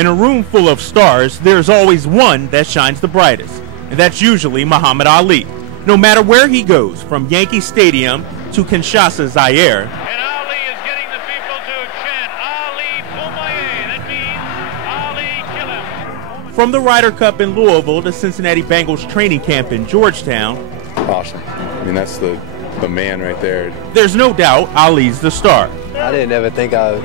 In a room full of stars, there's always one that shines the brightest, and that's usually Muhammad Ali. No matter where he goes, from Yankee Stadium to Kinshasa, Zaire. And Ali is getting the people to chant, Ali Bomaye. That means Ali kill him. From the Ryder Cup in Louisville to Cincinnati Bengals training camp in Georgetown. Awesome. I mean, that's the man right there. There's no doubt Ali's the star. I didn't ever think I'd,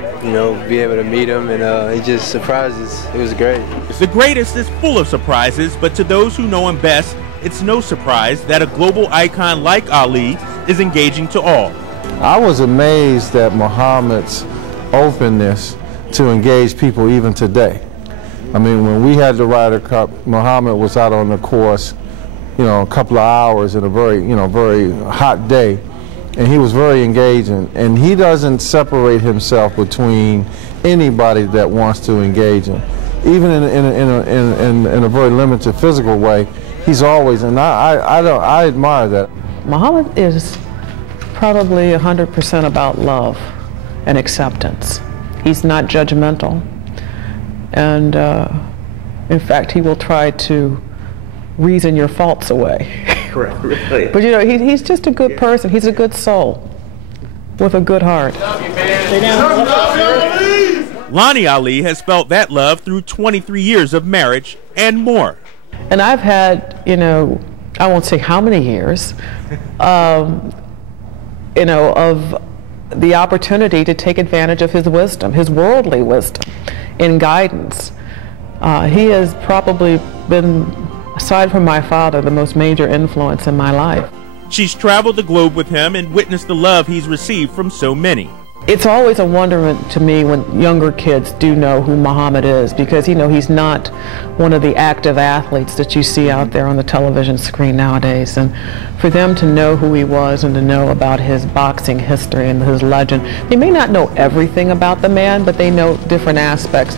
be able to meet him, and it just surprises. It was great. The greatest is full of surprises, but to those who know him best, it's no surprise that a global icon like Ali is engaging to all. I was amazed at Muhammad's openness to engage people even today. I mean, when we had the Ryder Cup, Muhammad was out on the course, a couple of hours in a very hot day, and he was very engaging. And he doesn't separate himself between anybody that wants to engage him, even in a very limited physical way. He's always, and I admire that. Muhammad is probably 100% about love and acceptance. He's not judgmental, and in fact, he will try to reason your faults away. Really? But he's just a good person. He's a good soul with a good heart. Lonnie Ali has felt that love through 23 years of marriage and more. And I've had, I won't say how many years, of the opportunity to take advantage of his wisdom, his worldly wisdom, in guidance. He has probably been, aside from my father, the most major influence in my life. She's traveled the globe with him and witnessed the love he's received from so many. It's always a wonderment to me when younger kids do know who Muhammad is, because he's not one of the active athletes that you see out there on the television screen nowadays. And for them to know who he was and to know about his boxing history and his legend, they may not know everything about the man, but they know different aspects.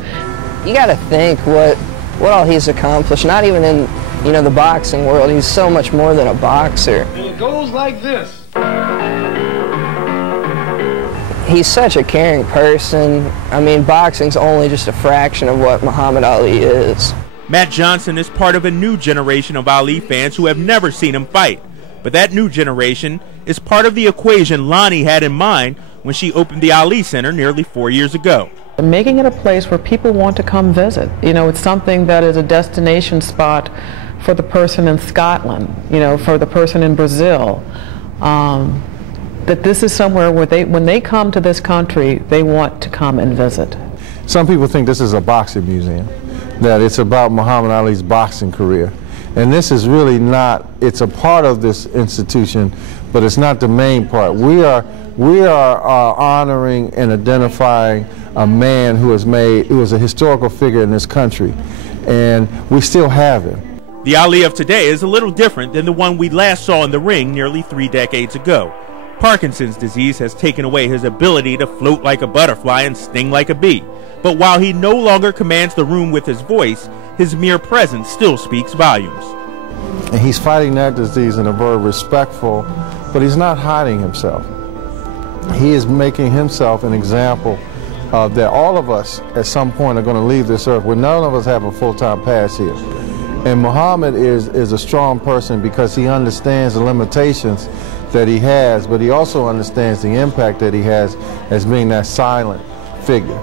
You got to think what all he's accomplished, not even in the boxing world. He's so much more than a boxer. And it goes like this. He's such a caring person. I mean, boxing's only just a fraction of what Muhammad Ali is. Matt Johnson is part of a new generation of Ali fans who have never seen him fight. But that new generation is part of the equation Lonnie had in mind when she opened the Ali Center nearly 4 years ago. Making it a place where people want to come visit. It's something that is a destination spot for the person in Scotland, for the person in Brazil. That this is somewhere where when they come to this country, they want to come and visit. Some people think this is a boxing museum, that it's about Muhammad Ali's boxing career. And this is really not, it's a part of this institution, but it's not the main part. We are honoring and identifying a man who was a historical figure in this country, and we still have him. The Ali of today is a little different than the one we last saw in the ring nearly 3 decades ago. Parkinson's disease has taken away his ability to float like a butterfly and sting like a bee. But while he no longer commands the room with his voice, his mere presence still speaks volumes. And he's fighting that disease in a very respectful, but he's not hiding himself. He is making himself an example that all of us at some point are going to leave this earth, where none of us have a full-time pass here. And Muhammad is a strong person because he understands the limitations that he has, but he also understands the impact that he has as being that silent figure.